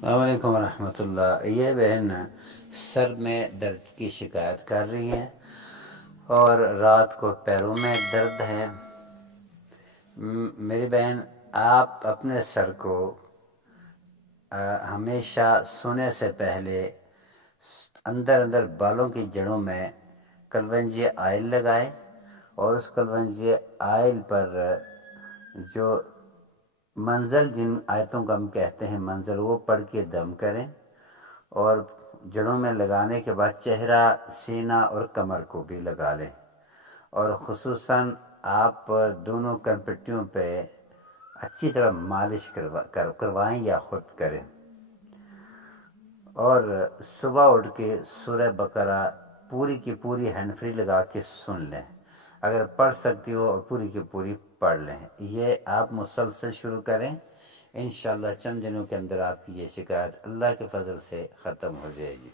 السلام علیکم ورحمۃ اللہ۔ یہ بہن سر میں درد کی شکایت کر رہی ہیں اور رات کو پیروں میں درد ہے۔ میری بہن، آپ اپنے سر کو ہمیشہ سونے سے پہلے اندر اندر بالوں کی جڑوں میں کلونجی آئل لگائیں، اور اس کلونجی آئل پر جو منزل، جن آیتوں کو ہم کہتے ہیں منزل، وہ پڑھ کے دم کریں، اور جڑوں میں لگانے کے بعد چہرہ، سینہ اور کمر کو بھی لگا لیں، اور خصوصاً آپ دونوں کنپٹیوں پہ اچھی طرح مالش کروائیں یا خود کریں، اور صبح اٹھ کے سورہ بقرہ پوری کی پوری ہینڈ فری لگا کے سن لیں۔ اگر پڑھ سکتی ہو اور پوری کی پوری پڑھ لیں۔ یہ آپ مسلسل شروع کریں، انشاءاللہ چند دنوں کے اندر آپ کی یہ شکایت اللہ کے فضل سے ختم ہو جائے گی۔